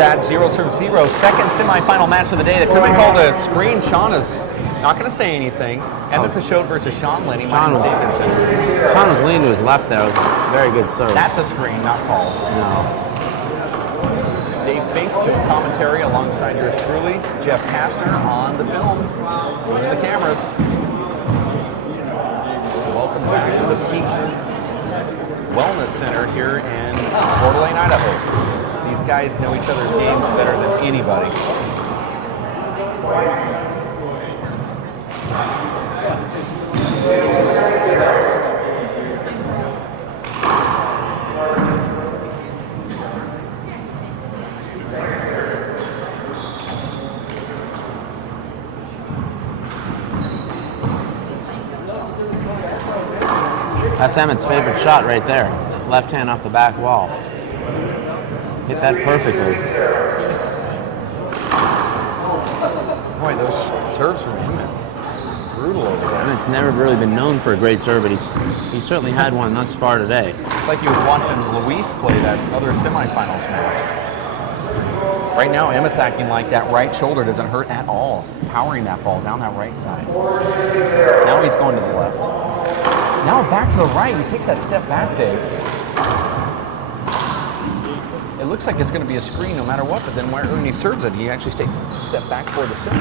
that 0-0, second semifinal match of the day that could be called a screen. Sean is not going to say anything. And the Peixoto versus Sean Lenning. Sean was leaning to his left there. It was a very good serve. That's a screen, not called. No. Dave Fink doing commentary alongside yours truly, Jeff Kastner on the film, moving the cameras. Welcome back to the Peak Wellness Center here in Coeur d'Alene, Idaho. These guys know each other's games better than anybody. That's Emmett's favorite shot right there. Left hand off the back wall. Hit that perfectly. Boy, those serves from Emmett. Brutal over there. Emmett's never really been known for a great serve, but he's certainly had one thus far today. It's like he was watching Luis play that other semifinals match. Right now, Emmett's acting like that right shoulder doesn't hurt at all, powering that ball down that right side. Now he's going to the left. Now back to the right. He takes that step back, Dave. It looks like it's going to be a screen no matter what, but then when he serves it, he actually takes a step back toward the center.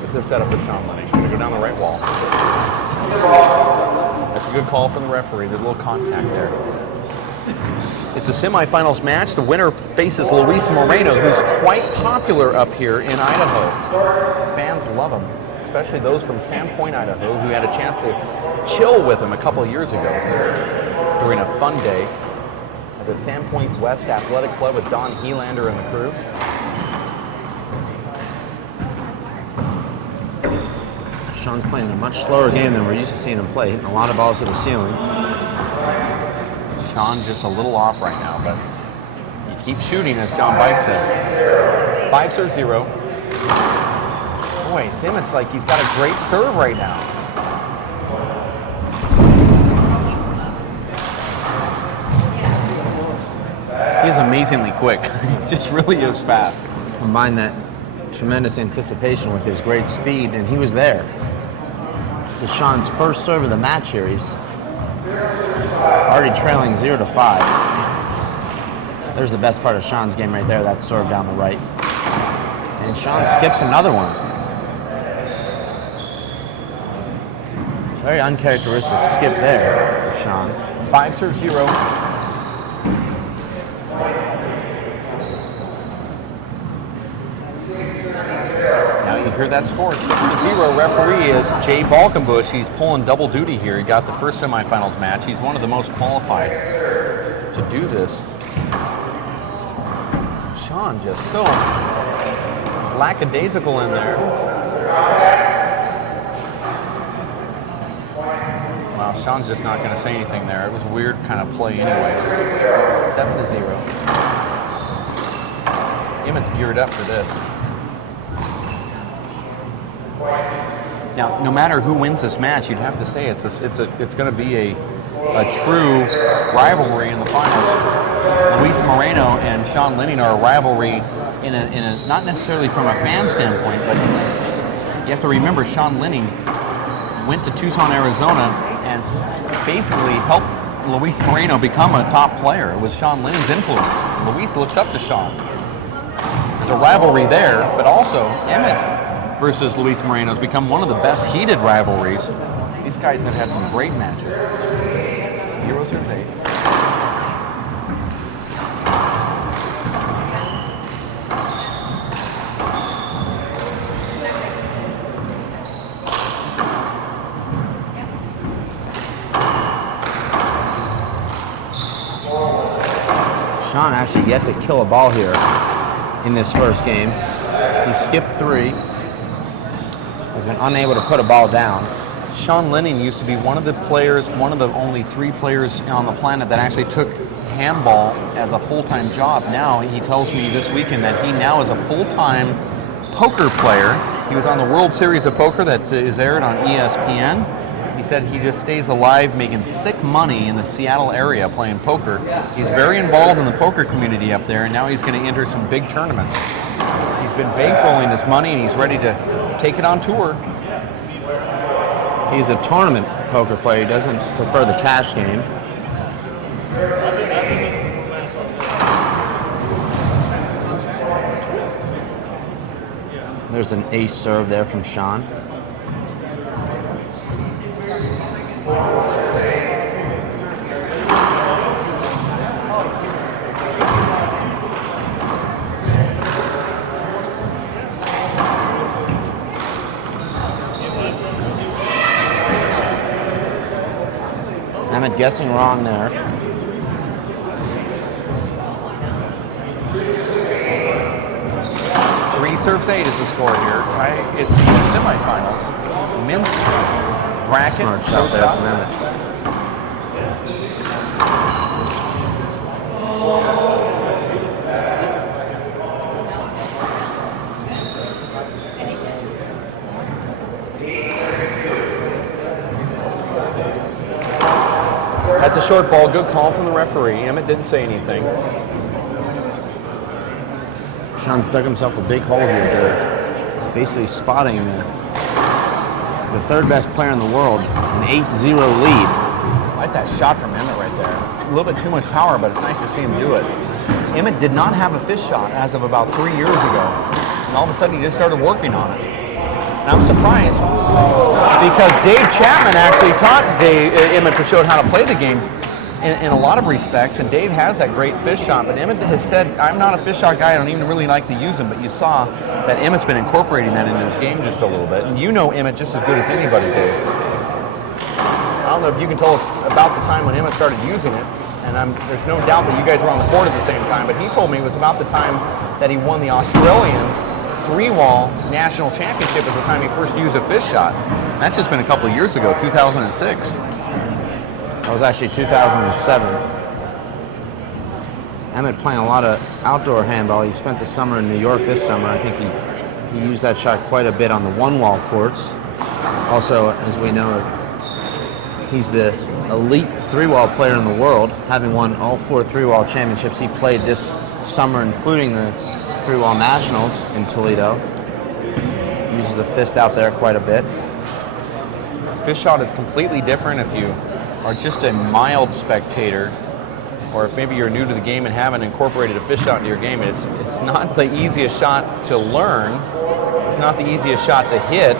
This is set up for Sean Lenning. Going to go down the right wall. That's a good call from the referee. There's a little contact there. It's a semifinals match. The winner faces Luis Moreno, who's quite popular up here in Idaho. Fans love him, especially those from Sandpoint, Idaho, who had a chance to chill with him a couple of years ago during a fun day at the Sandpoint West Athletic Club with Don Helander and the crew. Sean's playing a much slower game than we're used to seeing him play, hitting a lot of balls to the ceiling. Sean just a little off right now, but he keeps shooting as John Bikes it. 5-0. Boy, Emmett's like he's got a great serve right now. He is amazingly quick. He just really is fast. Combine that tremendous anticipation with his great speed, and he was there. This is Sean's first serve of the match here. He's already trailing 0-5. There's the best part of Sean's game right there, that serve down the right. And Sean skips another one. Very uncharacteristic skip there for Sean. 5-0. Now you hear that score. 6-0. Referee is Jay Balkenbush. He's pulling double duty here. He got the first semifinals match. He's one of the most qualified to do this. Sean just so lackadaisical in there. Well, Sean's just not going to say anything there. It was a weird kind of play anyway. 7-0. Emmett's geared up for this. Now, no matter who wins this match, you'd have to say it's going to be a true rivalry in the finals. Luis Moreno and Sean Lenning are a rivalry in a not necessarily from a fan standpoint, but you have to remember Sean Lenning went to Tucson, Arizona, and basically helped Luis Moreno become a top player. It was Sean Lenning's influence. Luis looks up to Sean. There's a rivalry there, but also Emmett versus Luis Moreno has become one of the best heated rivalries. These guys have had some great matches. 0-8. Sean actually yet to kill a ball here in this first game. He skipped 3. He's been unable to put a ball down. Sean Lenning used to be one of the players, one of the only 3 players on the planet that actually took handball as a full-time job. Now, he tells me this weekend that he now is a full-time poker player. He was on the World Series of Poker that is aired on ESPN. He said he just stays alive making sick money in the Seattle area playing poker. He's very involved in the poker community up there, and now he's going to enter some big tournaments. He's been bankrolling this money, and he's ready to take it on tour. He's a tournament poker player. He doesn't prefer the cash game. There's an ace serve there from Sean. Emmett guessing wrong there. Serves 8 is the score here. It's the semifinals. Men's bracket. Smart shot there from Emmett. That's a short ball. Good call from the referee. Emmett didn't say anything. Sean's dug himself a big hole here, Dave. Basically spotting the third best player in the world, an 8-0 lead. I like that shot from Emmett right there. A little bit too much power, but it's nice to see him do it. Emmett did not have a fish shot as of about 3 years ago, and all of a sudden he just started working on it. And I'm surprised because Dave Chapman actually taught Emmett Peixoto how to play the game in a lot of respects, and Dave has that great fish shot, but Emmett has said, I'm not a fish shot guy, I don't even really like to use them, but you saw that Emmett's been incorporating that into his game just a little bit, and you know Emmett just as good as anybody, Dave. I don't know if you can tell us about the time when Emmett started using it, and there's no doubt that you guys were on the court at the same time, but he told me it was about the time that he won the Australian 3-wall national championship at the time he first used a fish shot. And that's just been a couple of years ago, 2006. That was actually 2007. Emmett playing a lot of outdoor handball. He spent the summer in New York this summer. I think he used that shot quite a bit on the one-wall courts. Also, as we know, he's the elite 3-wall player in the world, having won all 4 3-wall championships. He played this summer, including the 3-wall nationals in Toledo. Uses the fist out there quite a bit. Fish shot is completely different if you are just a mild spectator, or if maybe you're new to the game and haven't incorporated a fish shot into your game. It's not the easiest shot to learn. It's not the easiest shot to hit,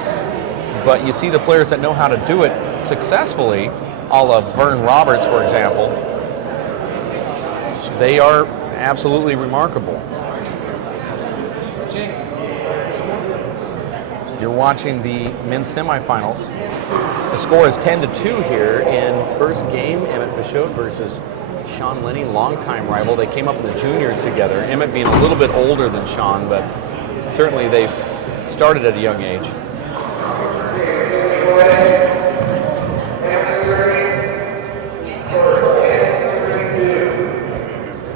but you see the players that know how to do it successfully, a la Vern Roberts, for example. They are absolutely remarkable. You're watching the men's semifinals. The score is 10-2 here in first game. Emmett Peixoto versus Sean Lenning, longtime rival. They came up in the juniors together. Emmett being a little bit older than Sean, but certainly they've started at a young age.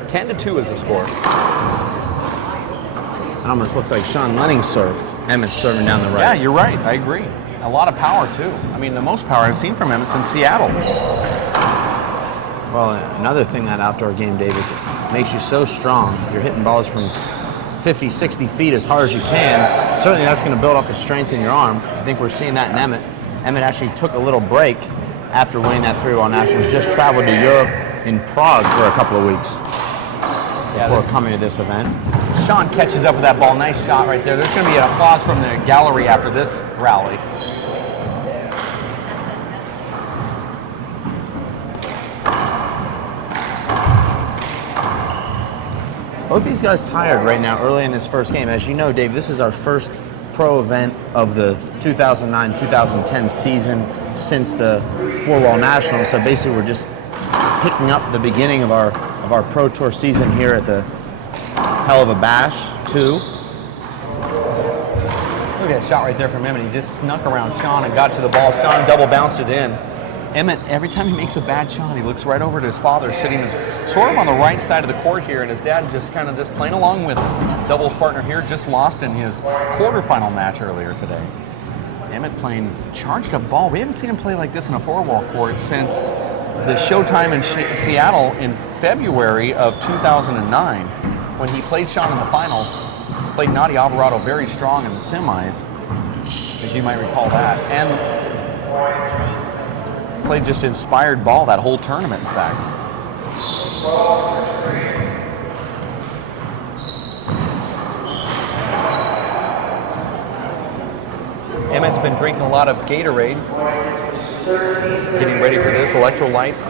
Ten to 2 is the score. It almost looks like Sean Lenning's serve. Emmett's serving down the right. Yeah, you're right. I agree. A lot of power, too. I mean, the most power I've seen from Emmett since Seattle. Well, another thing that outdoor game, Dave, is it makes you so strong. You're hitting balls from 50, 60 feet as hard as you can. Certainly that's going to build up the strength in your arm. I think we're seeing that in Emmett. Emmett actually took a little break after winning that 3-wall nationals. Just traveled to Europe in Prague for a couple of weeks before coming to this event. Sean catches up with that ball. Nice shot right there. There's going to be an applause from the gallery after this rally. Both these guys tired right now early in this first game. As you know, Dave, this is our first pro event of the 2009-2010 season since the 4-wall nationals. So basically we're just picking up the beginning of our pro tour season here at the Helluva Bash 2. Look at that shot right there from Emmett. He just snuck around Sean and got to the ball. Sean double bounced it in. Emmett, every time he makes a bad shot, he looks right over to his father sitting sort of on the right side of the court here, and his dad just kind of just playing along with him. Doubles partner here just lost in his quarterfinal match earlier today. Emmett playing charged up ball. We haven't seen him play like this in a four-wall court since the Showtime in Seattle in February of 2009 when he played Sean in the finals. Played Nadi Alvarado very strong in the semis, as you might recall that. And played just inspired ball that whole tournament, in fact. Emmett's been drinking a lot of Gatorade, getting ready for this, electrolytes.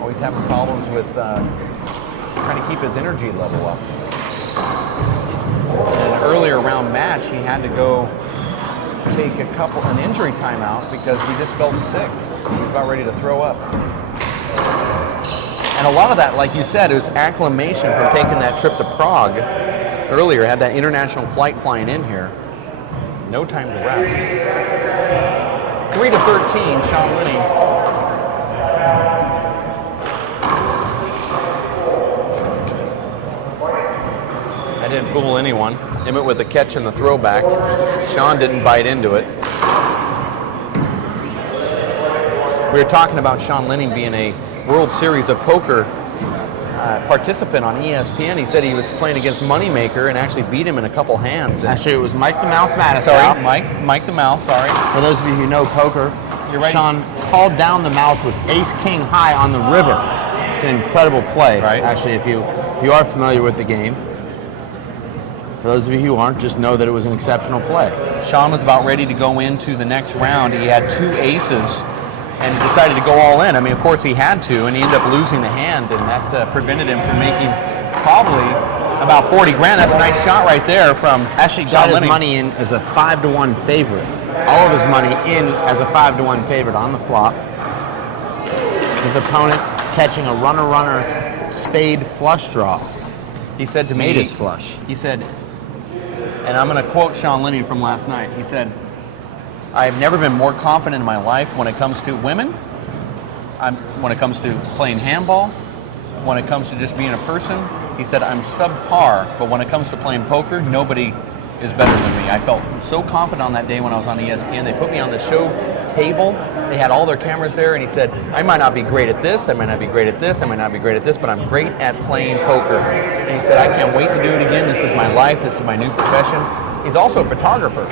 Always having problems with trying to keep his energy level up. In an earlier round match, he had to go take an injury timeout because he just felt sick. He was about ready to throw up. And a lot of that, like you said, is acclimation from taking that trip to Prague earlier. Had that international flight flying in here. No time to rest. 3-13, Sean Lenning. I didn't fool anyone. Emmett with the catch and the throwback. Sean didn't bite into it. We were talking about Sean Lenning being a World Series of Poker participant on ESPN. He said he was playing against Moneymaker and actually beat him in a couple hands. Actually, it was Mike the Mouth Mattis. Sorry, Mike the Mouth, sorry. For those of you who know poker, you're right. Sean called down the mouth with ace-king high on the river. It's an incredible play, right. Actually, if you are familiar with the game. For those of you who aren't, just know that it was an exceptional play. Sean was about ready to go into the next round. He had two aces and he decided to go all in. I mean, of course he had to, and he ended up losing the hand, and that prevented him from making probably about 40 grand. That's a nice shot right there from Actually Sean got his Lenning. money in as a 5-1 favorite. All of his money in as a 5-1 favorite on the flop. His opponent catching a runner-runner spade flush draw. He said to me, Made his flush. He said, and I'm going to quote Sean Lenning from last night. He said, "I've never been more confident in my life when it comes to women, when it comes to playing handball, when it comes to just being a person." He said, "I'm subpar, but when it comes to playing poker, nobody is better than me." I felt so confident on that day when I was on ESPN. They put me on the show table. They had all their cameras there, and he said, "I might not be great at this, I might not be great at this, I might not be great at this, but I'm great at playing poker." And he said, "I can't wait to do it again. This is my life. This is my new profession." He's also a photographer.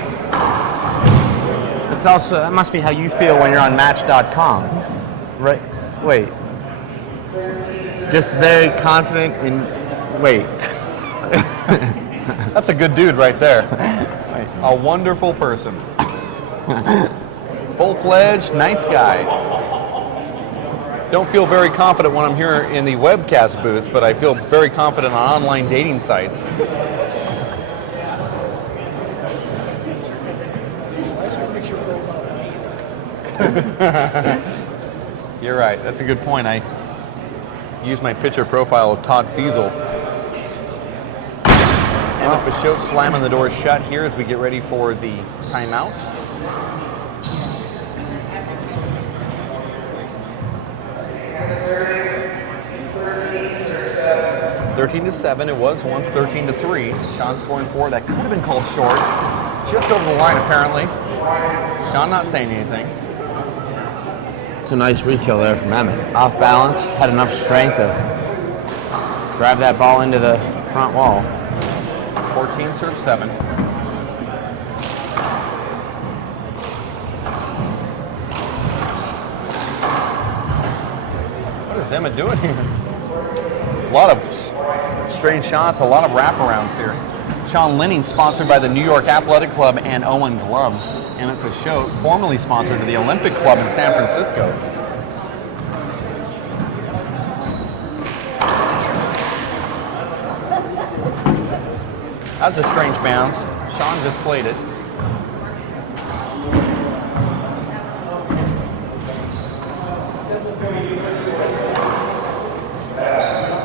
It's also, that must be how you feel when you're on Match.com. Right? Wait. Just very confident in, wait. That's a good dude right there. A wonderful person. Full-fledged, nice guy. Don't feel very confident when I'm here in the webcast booth, but I feel very confident on online dating sites. You're right. That's a good point. I used my picture profile of Todd Feasel. And the Peixoto slamming the door shut here as we get ready for the timeout. (13-7). It was once 13-3. Sean scoring 4. That could have been called short. Just over the line, apparently. Sean not saying anything. It's a nice re-kill there from Emmett. Off balance, had enough strength to drive that ball into the front wall. 14 serve 7. What is Emmett doing here? A lot of strange shots, a lot of wraparounds here. Sean Lenning, sponsored by the New York Athletic Club and Owen Gloves. Emmett Peixoto, formerly sponsored by the Olympic Club in San Francisco. That's a strange bounce. Sean just played it.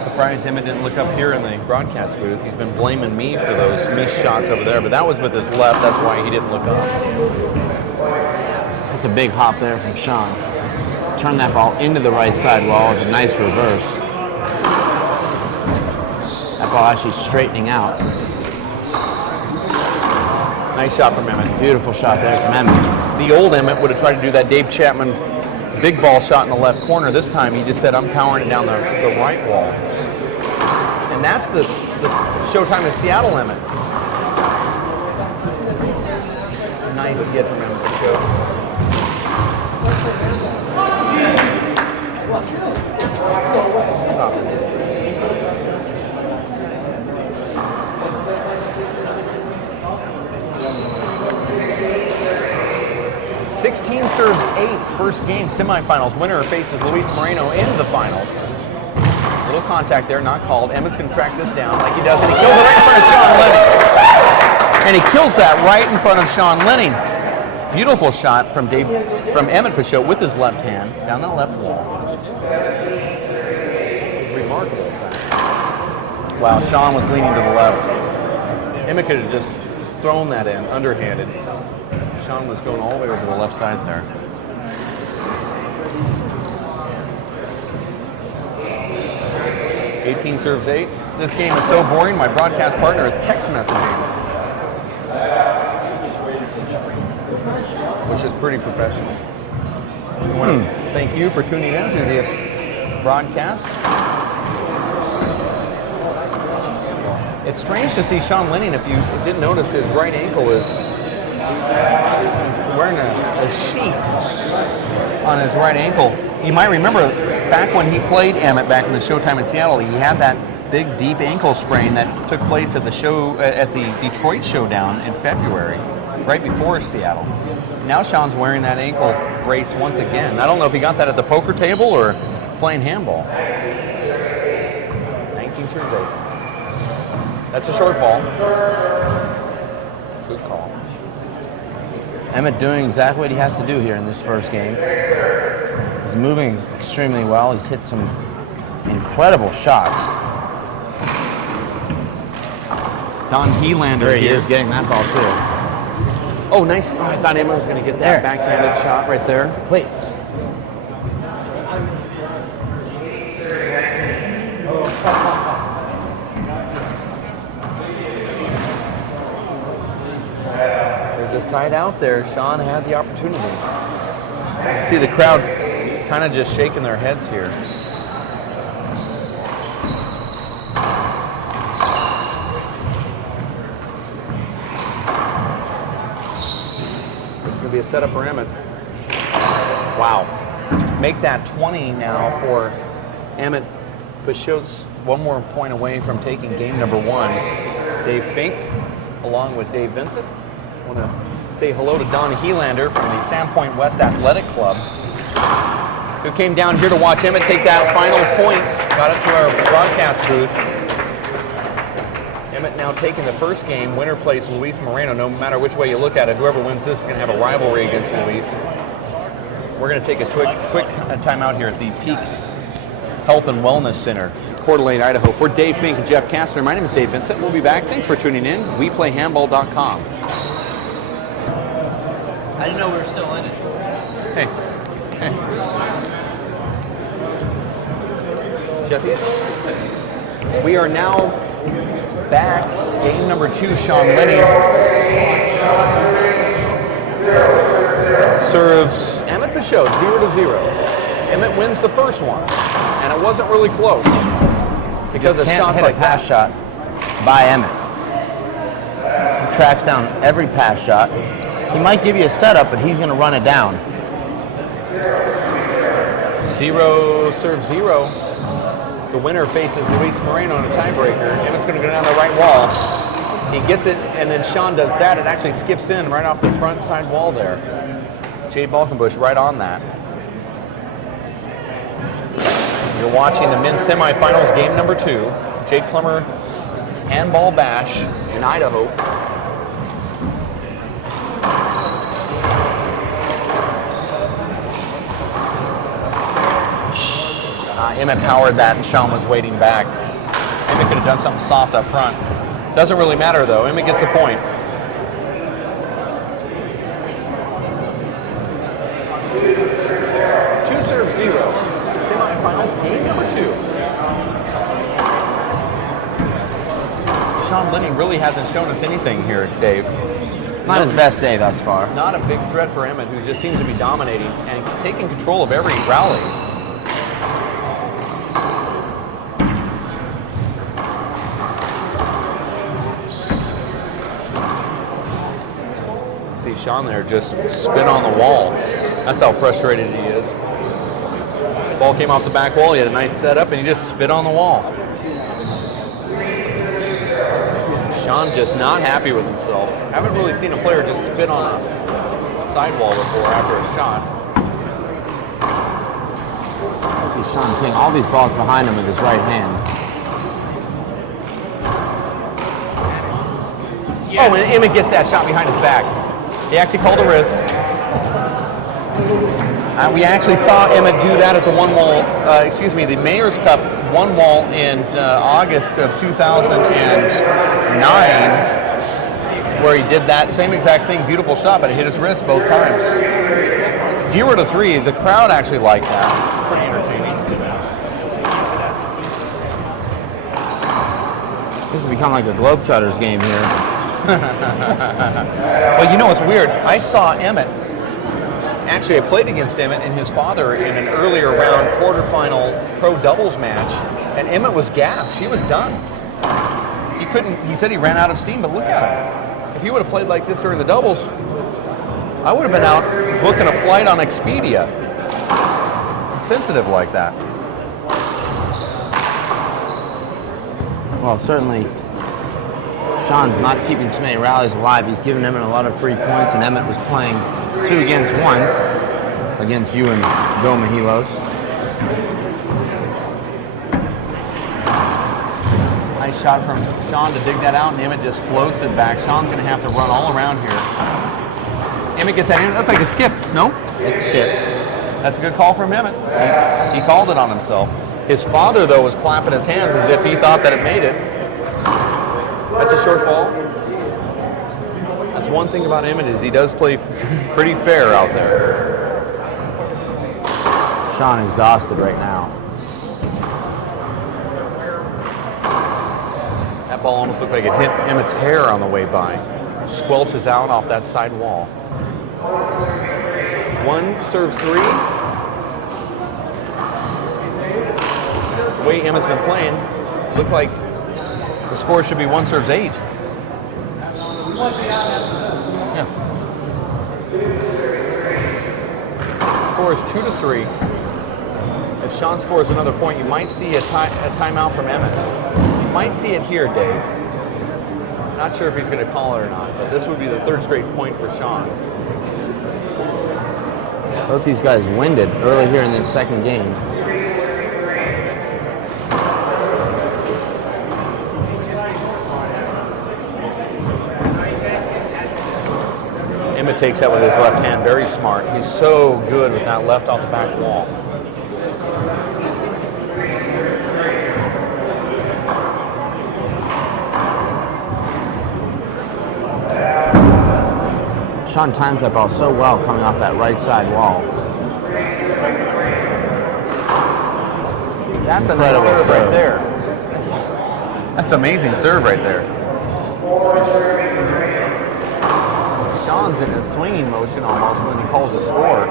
Surprised Emmett didn't look up here in the broadcast booth. He's been blaming me for those missed shots over there, but that was with his left. That's why he didn't look up. It's a big hop there from Sean. Turn that ball into the right side wall with a nice reverse. That ball actually straightening out. Nice shot from Emmett. Beautiful shot there from Emmett. The old Emmett would have tried to do that Dave Chapman big ball shot in the left corner. This time he just said, I'm powering it down the right wall. And that's the Showtime in Seattle Emmett. Nice get from Emmett Peixoto. 16 serves 8, first game, semifinals. Winner faces Luis Moreno in the finals. Little contact there, not called. Emmett's going to track this down like he does, and he kills it right in front of Sean Lenning. And he kills that right in front of Sean Lenning. Beautiful shot from Emmett Peixoto with his left hand down that left wall. Remarkable. Wow, Sean was leaning to the left. Emmett could have just thrown that in, underhanded. Sean was going all the way over to the left side there. $18 serves 8. This game is so boring, my broadcast partner is text messaging, which is pretty professional. We want to thank you for tuning in to this broadcast. It's strange to see Sean Lenning. If you didn't notice, his right ankle is he's wearing a sheath on his right ankle. You might remember back when he played Emmett back in the Showtime in Seattle, he had that big deep ankle sprain that took place at the Detroit Showdown in February, right before Seattle. Now Sean's wearing that ankle brace once again. I don't know if he got that at the poker table or playing handball. 19 serves 8. That's a short ball. Good call. Emmett doing exactly what he has to do here in this first game. He's moving extremely well. He's hit some incredible shots. Don Helander There he here. is getting that ball too. Oh, nice. Oh, I thought Emmett was going to get that backhanded shot right there. Wait. There's a side out there. Sean had the opportunity. See the crowd kind of just shaking their heads here. This is going to be a setup for Emmett. Wow. Make that 20 now for Emmett Peixoto's one more point away from taking game number 1. Dave Fink, along with Dave Vincent. I want to say hello to Don Helander from the Sandpoint West Athletic Club, who came down here to watch Emmett take that final point. Got it to our broadcast booth. Emmett now taking the first game. Winner plays Luis Moreno. No matter which way you look at it, whoever wins this is going to have a rivalry against Luis. We're going to take a quick timeout here at the Peak Health and Wellness Center, Coeur d'Alene, Idaho. For Dave Fink and Jeff Kastner, my name is Dave Vincent. We'll be back. Thanks for tuning in. WePlayHandball.com. I didn't know we were still in it. Hey. Jeffy? We are now back. Game number 2, Sean Lenning serves Emmett Peixoto 0-0. Emmett wins the first one, and it wasn't really close because of shots like a pass shot by Emmett. He tracks down every pass shot. He might give you a setup, but he's going to run it down. 0 serves 0. The winner faces Luis Moreno in a tiebreaker. Emmett's going to go down the right wall. He gets it, and then Sean does that. It actually skips in right off the front side wall there. Jay Balkenbush right on that. You're watching the men's semifinals, game number 2. Jake Plummer Handball Bash in Idaho. Emmett powered that, and Sean was waiting back. Emmett could have done something soft up front. Doesn't really matter, though. Emmett gets the point. 2 serves 0. Semifinals, game number 2. Sean Lenning really hasn't shown us anything here, Dave. It's not his best day thus far. Not a big threat for Emmett, who just seems to be dominating and taking control of every rally. See Sean there just spin on the wall. That's how frustrated he is. Ball came off the back wall, he had a nice setup, and he just spit on the wall. Sean just not happy with himself. Haven't really seen a player just spit on a sidewall before after a shot. I see Sean hitting all these balls behind him with his right hand. Oh, and Emmett gets that shot behind his back. He actually called a wrist. We actually saw Emmett do that at the the Mayor's Cup one wall in August of 2009, where he did that same exact thing, beautiful shot, but it hit his wrist both times. 0-3, the crowd actually liked that. Pretty entertaining. This has become like a Globetrotters game here. Well, you know what's weird? I saw Emmett. Actually, I played against Emmett and his father in an earlier round quarterfinal pro doubles match, and Emmett was gassed. He was done. He couldn't. He said he ran out of steam, but look at him. If he would have played like this during the doubles, I would have been out booking a flight on Expedia. He's sensitive like that. Well, certainly Sean's not keeping too many rallies alive. He's given Emmett a lot of free points, and Emmett was playing 2 against 1 against you and Bill Mahilos. Nice shot from Sean to dig that out, and Emmett just floats it back. Sean's going to have to run all around here. Emmett gets that in. It looked like a skip. No? It's skipped. That's a good call from Emmett. He called it on himself. His father, though, was clapping his hands as if he thought that it made it. That's a short ball. That's one thing about Emmett is he does play pretty fair out there. Sean exhausted right now. That ball almost looked like it hit Emmett's hair on the way by. Squelches out off that side wall. 1 serves 3. The way Emmett's been playing, looked like the score should be 1 serves 8. Yeah. Score is 2-3. If Sean scores another point, you might see a timeout from Emmett. You might see it here, Dave. Not sure if he's going to call it or not, but this would be the 3rd straight point for Sean. Both these guys winded early here in this second game. Emmett takes that with his left hand, very smart. He's so good with that left off the back wall. Sean times that ball so well coming off that right side wall. That's a nice serve right there. That's amazing serve right there. Sean's in a swinging motion almost when he calls the score.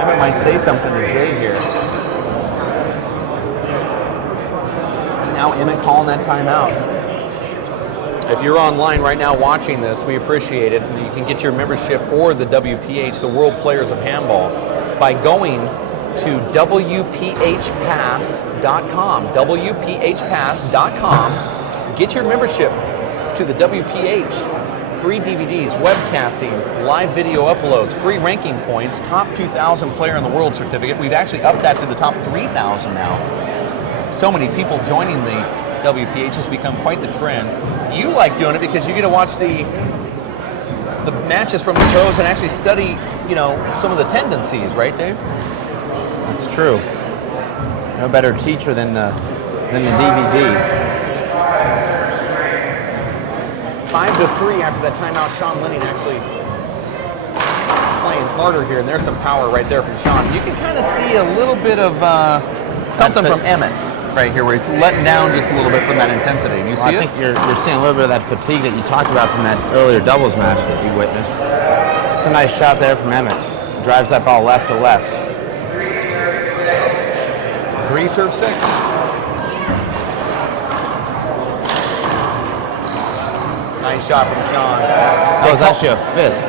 Emmett might say something to Jay here. And now Emmett calling that timeout. If you're online right now watching this, we appreciate it. And you can get your membership for the WPH, the World Players of Handball, by going to WPHpass.com. WPHpass.com. Get your membership to the WPH. Free DVDs, webcasting, live video uploads, free ranking points, top 2,000 player in the world certificate. We've actually upped that to the top 3,000 now. So many people joining the WPH has become quite the trend. You like doing it because you get to watch the matches from the pros and actually study, some of the tendencies, right, Dave? That's true. No better teacher than the DVD. 5-3 after that timeout. Sean Lenning actually playing harder here, and there's some power right there from Sean. You can kind of see a little bit of something from Emmett. right here where he's letting down just a little bit from that intensity. Do you see I it? think you're seeing a little bit of that fatigue that you talked about from that earlier doubles match that you witnessed. It's a nice shot there from Emmett. Drives that ball left to left. 3 serve 6. Nice shot from Sean. That was actually a fist.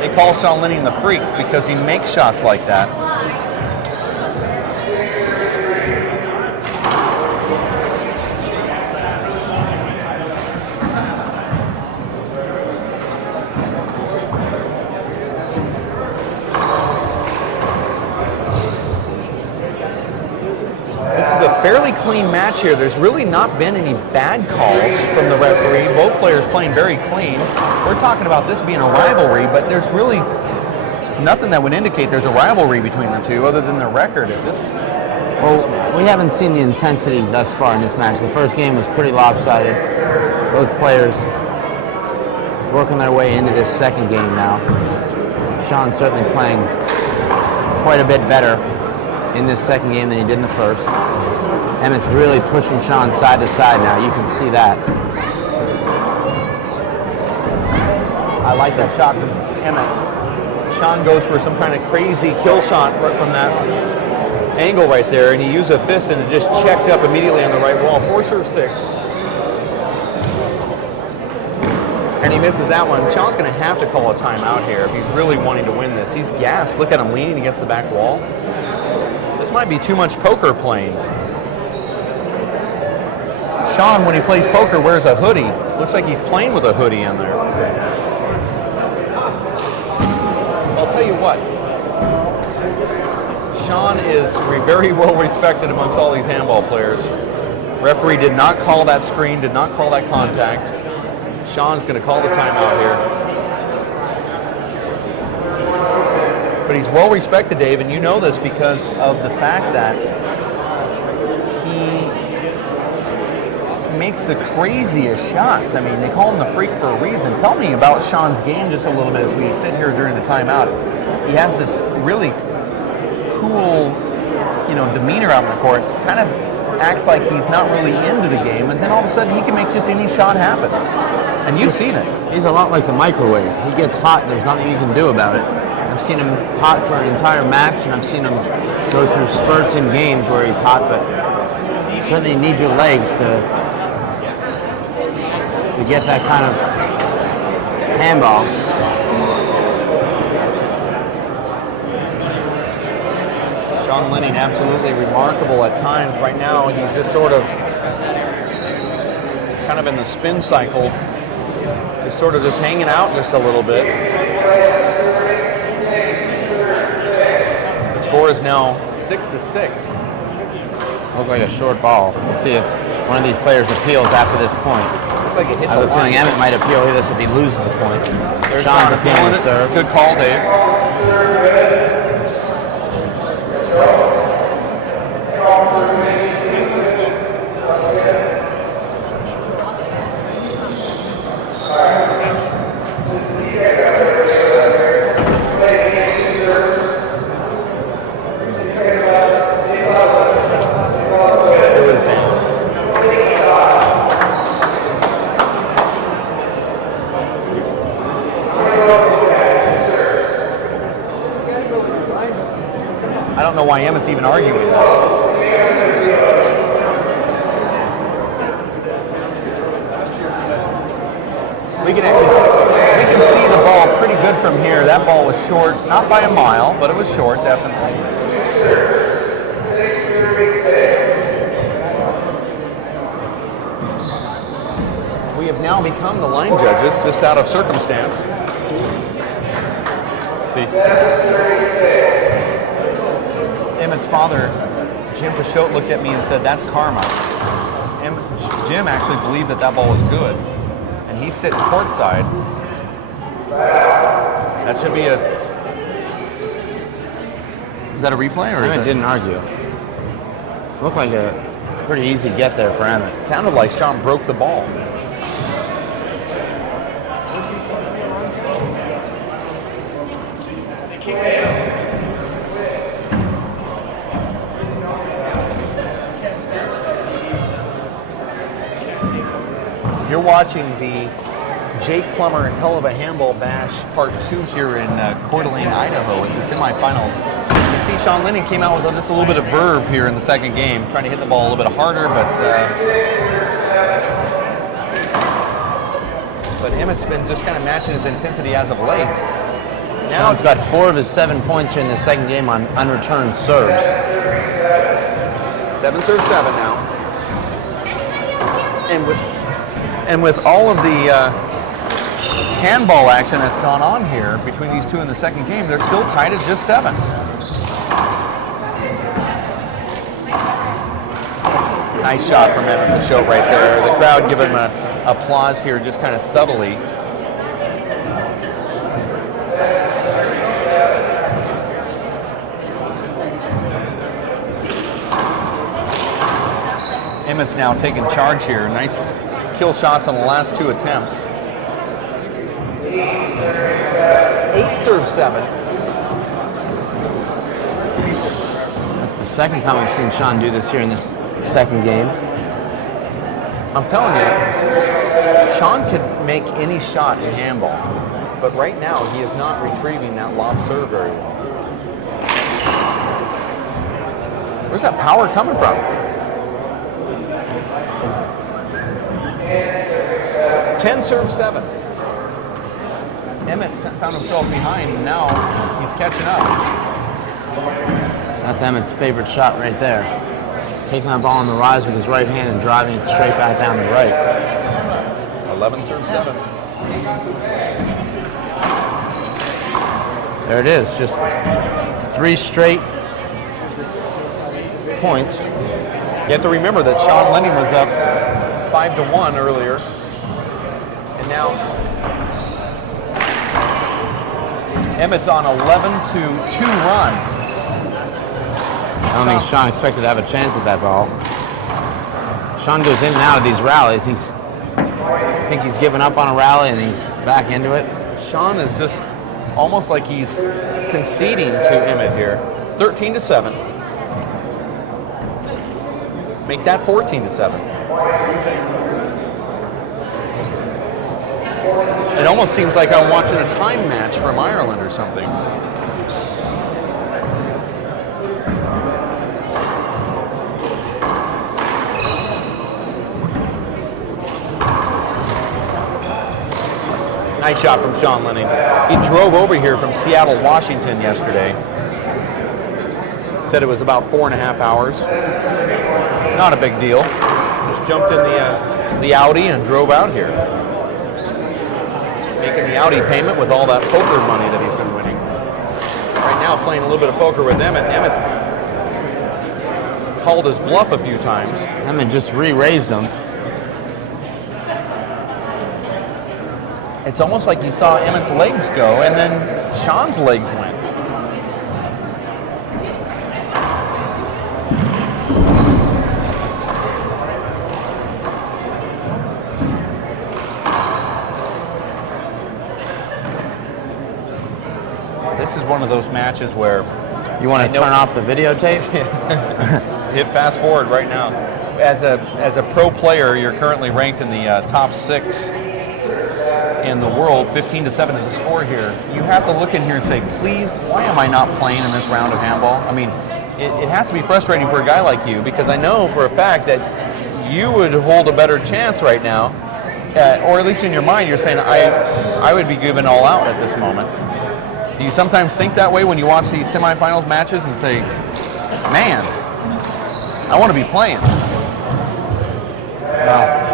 They call Sean Lenning the freak because he makes shots like that. Fairly clean match here. There's really not been any bad calls from the referee. Both players playing very clean. We're talking about this being a rivalry, but there's really nothing that would indicate there's a rivalry between the two other than the record at this. Well, we haven't seen the intensity thus far in this match. The first game was pretty lopsided. Both players working their way into this second game now. Sean's certainly playing quite a bit better in this second game than he did in the first. Emmett's really pushing Sean side to side now. You can see that. I like that shot from Emmett. Sean goes for some kind of crazy kill shot right from that angle right there, and he used a fist and it just checked up immediately on the right wall. 4 serve 6. And he misses that one. Sean's going to have to call a timeout here if he's really wanting to win this. He's gassed. Look at him leaning against the back wall. This might be too much poker playing. Sean, when he plays poker, wears a hoodie. Looks like he's playing with a hoodie in there. I'll tell you what. Sean is very well respected amongst all these handball players. Referee did not call that screen, did not call that contact. Sean's going to call the timeout here. But he's well respected, Dave, and you know this because of the fact that he makes the craziest shots. I mean, they call him the freak for a reason. Tell me about Sean's game just a little bit as we sit here during the timeout. He has this really cool, demeanor out in the court. Kind of acts like he's not really into the game, and then all of a sudden he can make just any shot happen. And you've seen it. He's a lot like the microwave. He gets hot and there's nothing you can do about it. I've seen him hot for an entire match, and I've seen him go through spurts in games where he's hot, but certainly you need your legs to get that kind of handball. Sean Lenning, absolutely remarkable at times. Right now, he's just sort of kind of in the spin cycle, just sort of just hanging out just a little bit. The score is now 6-6. Looks like a short ball. We'll see if one of these players appeals after this point. Like it hit I have a feeling Emmett might appeal this if he loses the point. Sean's appealing the serve. Good call, Dave. I don't know why Emmett's even arguing this. We can see the ball pretty good from here. That ball was short, not by a mile, but it was short, definitely. We have now become the line judges, just out of circumstance. See. Emmett's father, Jim Peixoto, looked at me and said, "That's karma." Jim actually believed that ball was good, and he's sitting courtside. That should be a. Is that a replay or? Emmett didn't argue. Looked like a pretty easy get there for Emmett. Sounded like Sean broke the ball. watching the Jake Plummer Helluva Handball Bash Part 2 here in Coeur d'Alene, Idaho. It's the semifinals. You see Sean Lenning came out with just a little bit of verve here in the second game, trying to hit the ball a little bit harder, but Emmett's been just kind of matching his intensity as of late. Now Sean's got 4 of his 7 points here in the second game on unreturned serves. 7 serve 7 now. And with all of the handball action that's gone on here between these two in the second game, they're still tied at just 7. Nice shot from Emmett Peixoto right there. The crowd giving him applause here just kind of subtly. Emmett's now taking charge here. Nice kill shots on the last 2 attempts. 8 serve 7. That's the second time we've seen Sean do this here in this second game. I'm telling you, Sean could make any shot in handball, but right now he is not retrieving that lob serve very well. Where's that power coming from? 10 serve 7. Emmett found himself behind, and now he's catching up. That's Emmett's favorite shot right there. Taking that ball on the rise with his right hand and driving it straight back down the right. 11 serve 7. There it is, just 3 straight points. You have to remember that Sean Lenning was up 5-1 earlier, and now Emmett's on 11-2 run. I don't think Sean expected to have a chance at that ball. Sean goes in and out of these rallies. I think he's given up on a rally and he's back into it. Sean is just almost like he's conceding to Emmett here. 13-7. Make that 14-7. It almost seems like I'm watching a time match from Ireland or something. Nice shot from Sean Lenning. He drove over here from Seattle, Washington yesterday. Said it was about 4.5 hours. Not a big deal. Just jumped in the Audi and drove out here. Making the Audi payment with all that poker money that he's been winning. Right now playing a little bit of poker with Emmett. Emmett's called his bluff a few times. Emmett just re-raised them. It's almost like you saw Emmett's legs go and then Sean's legs went. This is one of those matches where You want to turn off the videotape? hit fast forward right now. As a pro player, you're currently ranked in the top 6 in the world, 15-7 is the score here. You have to look in here and say, please, why am I not playing in this round of handball? I mean, it has to be frustrating for a guy like you, because I know for a fact that you would hold a better chance right now, or at least in your mind, you're saying, I would be giving all out at this moment. Do you sometimes think that way when you watch these semifinals matches and say, man, I want to be playing? Well,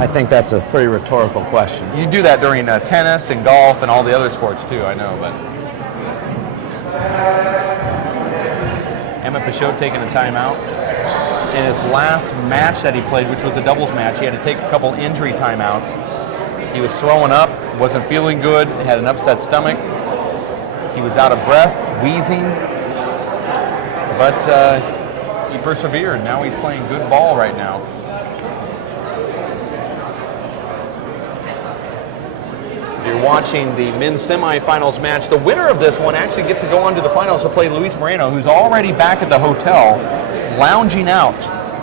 I think that's a pretty rhetorical question. You do that during tennis and golf and all the other sports too, I know. But Emmett Peixoto taking a timeout. In his last match that he played, which was a doubles match, he had to take a couple injury timeouts. He was throwing up, wasn't feeling good, had an upset stomach. He was out of breath, wheezing, but he persevered. Now he's playing good ball right now. You're watching the men's semifinals match. The winner of this one actually gets to go on to the finals to play Luis Moreno, who's already back at the hotel, lounging out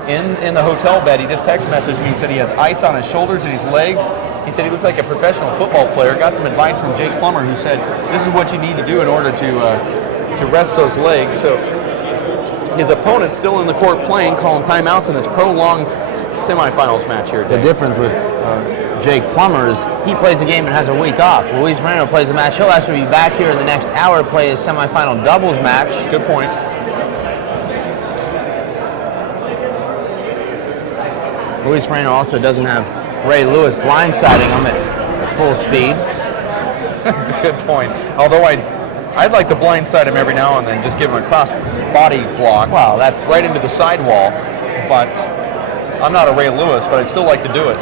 in the hotel bed. He just text messaged me and said he has ice on his shoulders and his legs. He said he looks like a professional football player. Got some advice from Jake Plummer, who said this is what you need to do in order to rest those legs. So his opponent's still in the court playing, calling timeouts in this prolonged semifinals match here today. The difference with Jake Plummer is he plays a game and has a week off. Luis Moreno plays a match. He'll actually be back here in the next hour to play his semifinal doubles match. Good point. Luis Moreno also doesn't have Ray Lewis blindsiding him at full speed. That's a good point. Although I'd like to blindside him every now and then, just give him a cross body block. Wow, that's right into the sidewall. But I'm not a Ray Lewis, but I'd still like to do it.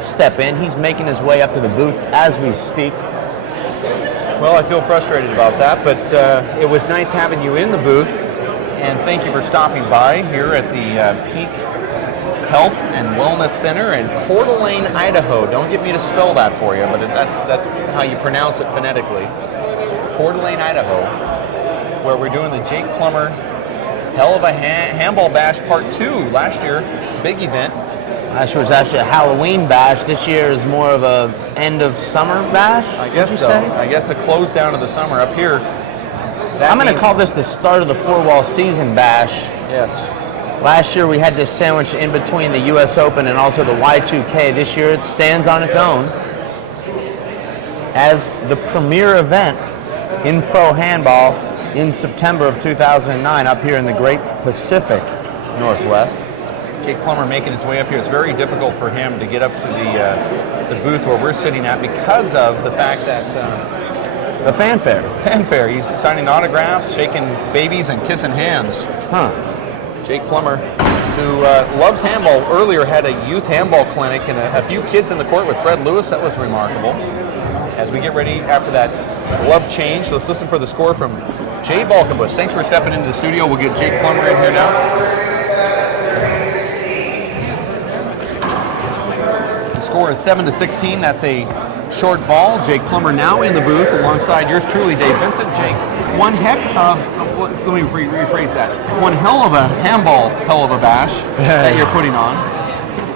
Step in. He's making his way up to the booth as we speak. Well, I feel frustrated about that, but it was nice having you in the booth, and thank you for stopping by here at the Peak Health and Wellness Center in Coeur d'Alene, Idaho. Don't get me to spell that for you, but that's how you pronounce it phonetically. Coeur d'Alene, Idaho, where we're doing the Jake Plummer Helluva Handball Bash Part 2. Last year, big event. Last year was actually a Halloween bash. This year is more of a end of summer bash. I guess so. Say? I guess a close down of the summer up here. I'm going to call this the start of the four-wall season bash. Yes. Last year we had this sandwich in between the U.S. Open and also the Y2K. This year it stands on its own as the premier event in pro handball in September of 2009 up here in the Great Pacific Northwest. Jake Plummer making his way up here. It's very difficult for him to get up to the booth where we're sitting at because of the fact that the fanfare. Fanfare. He's signing autographs, shaking babies, and kissing hands. Huh. Jake Plummer, who loves handball, earlier had a youth handball clinic and a few kids in the court with Fred Lewis. That was remarkable. As we get ready after that glove change, let's listen for the score from Jay Balkenbush. Thanks for stepping into the studio. We'll get Jake Plummer in here now. Score is 7-16. That's a short ball. Jake Plummer now in the booth alongside yours truly, Dave Vincent. Jake, one heck of, let me rephrase that. One hell of a handball bash that you're putting on.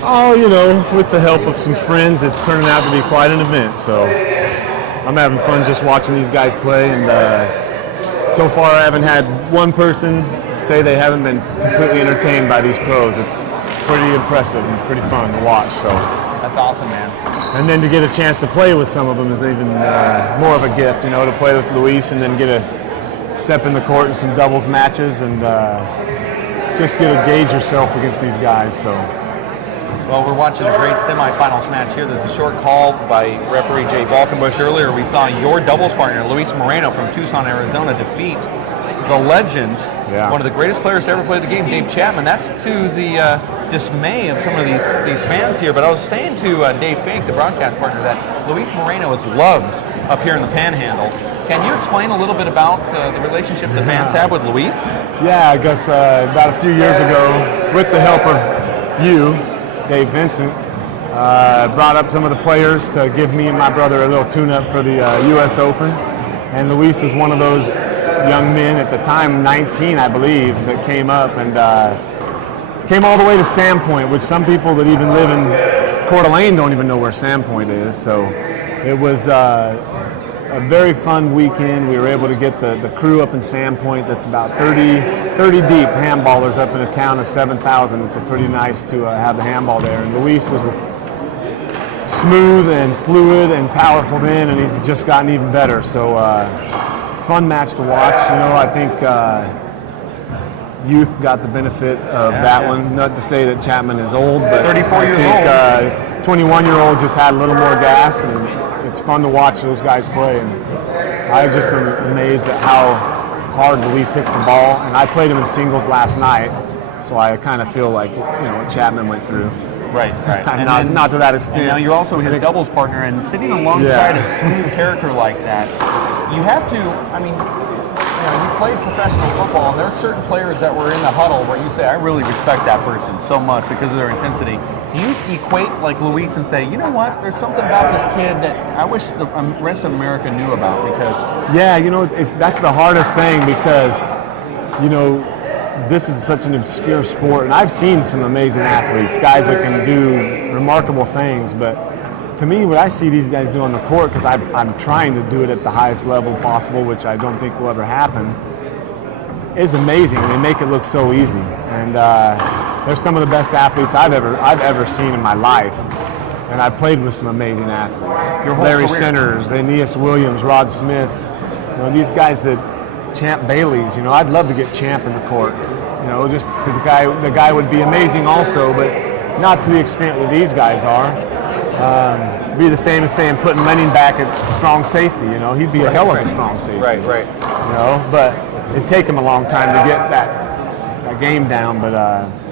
Oh, you know, with the help of some friends, it's turning out to be quite an event. So I'm having fun just watching these guys play. And so far I haven't had one person say they haven't been completely entertained by these pros. It's pretty impressive and pretty fun to watch. So. That's awesome, man. And then to get a chance to play with some of them is even more of a gift, you know, to play with Luis and then get a step in the court in some doubles matches and just get to gauge yourself against these guys. So. Well, we're watching a great semifinals match here. There's a short call by referee Jay Balkenbush. Earlier we saw your doubles partner, Luis Moreno from Tucson, Arizona, defeat the legend, one of the greatest players to ever play the game, Dave Chapman. That's to the dismay of some of these fans here. But I was saying to Dave Fink, the broadcast partner, that Luis Moreno is loved up here in the Panhandle. Can you explain a little bit about the relationship the fans have with Luis? Yeah, I guess about a few years ago, with the help of you, Dave Vincent, brought up some of the players to give me and my brother a little tune-up for the U.S. Open. And Luis was one of those young men at the time, 19, I believe, that came up and came all the way to Sandpoint, which some people that even live in Coeur d'Alene don't even know where Sandpoint is. So it was a very fun weekend. We were able to get the crew up in Sandpoint. That's about 30 deep handballers up in a town of 7,000. It's pretty nice to have the handball there. And Luis was smooth and fluid and powerful then, and he's just gotten even better. So fun match to watch. You know, I think youth got the benefit of that one. Not to say that Chapman is old, but 34 years old. 21-year-old just had a little more gas, and it's fun to watch those guys play. And I just am amazed at how hard Luis hits the ball. And I played him in singles last night, so I kind of feel like, you know, what Chapman went through. Right. not to that extent. And now you're also his doubles partner, and sitting alongside a smooth character like that, you have to, I mean, you played professional football, and there are certain players that were in the huddle where you say, I really respect that person so much because of their intensity. Do you equate like Luis and say, you know what, there's something about this kid that I wish the rest of America knew about? Because yeah, you know, that's the hardest thing because, you know, this is such an obscure sport, and I've seen some amazing athletes, guys that can do remarkable things, but to me, what I see these guys do on the court, because I'm trying to do it at the highest level possible, which I don't think will ever happen, is amazing. They make it look so easy, and they're some of the best athletes I've ever seen in my life. And I've played with some amazing athletes. Larry Centers, Aeneas Williams, Rod Smiths, you know, these guys that Champ Bailey's. You know, I'd love to get Champ in the court. You know, just because the guy would be amazing also, but not to the extent that these guys are. Be the same as saying putting Lenning back at strong safety. You know, he'd be a hell of a strong safety. Right. You know, but it'd take him a long time to get that game down. But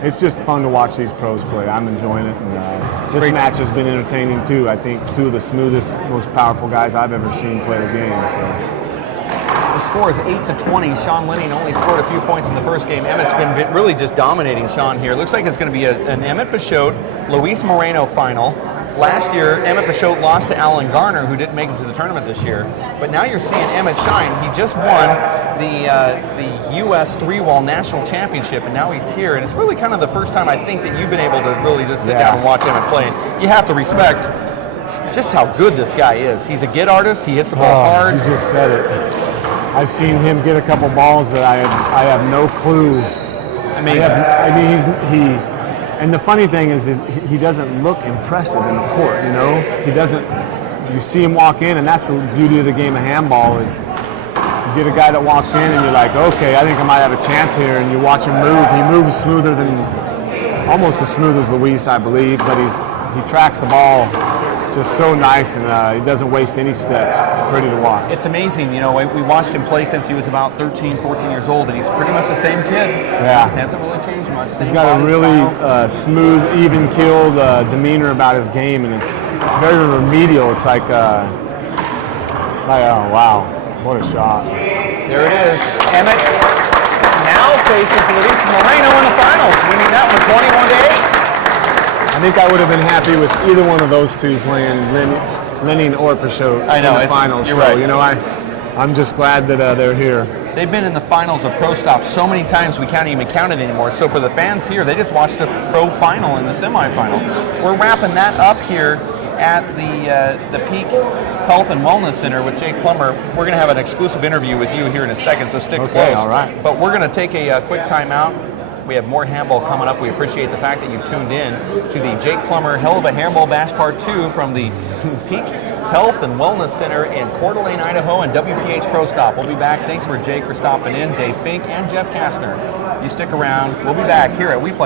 it's just fun to watch these pros play. I'm enjoying it, and this match has been entertaining too. I think two of the smoothest, most powerful guys I've ever seen play the game. So. The score is 8-20. Sean Lenning only scored a few points in the first game. Emmett's been really just dominating Sean here. Looks like it's going to be an Emmett Peixoto, Luis Moreno final. Last year, Emmett Peixoto lost to Alan Garner, who didn't make it to the tournament this year. But now you're seeing Emmett shine. He just won the U.S. three-wall national championship, and now he's here. And it's really kind of the first time I think that you've been able to really just sit down and watch Emmett play. You have to respect just how good this guy is. He's a get artist. He hits the ball hard. You just said it. I've seen him get a couple balls that I have no clue. And the funny thing is he doesn't look impressive in the court. You know, he doesn't. You see him walk in, and that's the beauty of the game of handball is you get a guy that walks in, and you're like, okay, I think I might have a chance here. And you watch him move. He moves smoother than, almost as smooth as Luis, I believe, but he tracks the ball just so nice, and he doesn't waste any steps. It's pretty to watch. It's amazing. You know, we watched him play since he was about 13, 14 years old, and he's pretty much the same kid. Yeah. He hasn't really changed much. He's got a really smooth, even-keeled demeanor about his game, and it's very remedial. It's like, oh, wow, what a shot. There it is. Emmett now faces Luis Moreno in the finals, winning that one 21-8. I think I would have been happy with either one of those two playing Lenning or Peixoto in the finals. You're right. You know, I'm just glad that they're here. They've been in the finals of Pro Stop so many times we can't even count it anymore. So for the fans here, they just watched the Pro Final and the semifinals. We're wrapping that up here at the Peak Health and Wellness Center with Jake Plummer. We're going to have an exclusive interview with you here in a second, so stick close. All right. But we're going to take a quick time out. We have more handball coming up. We appreciate the fact that you've tuned in to the Jake Plummer Helluva Handball Bash Part 2 from the Peak Health and Wellness Center in Coeur d'Alene, Idaho, and WPH Pro Stop. We'll be back. Thanks for Jake for stopping in, Dave Fink, and Jeff Kastner. You stick around. We'll be back here at We Play.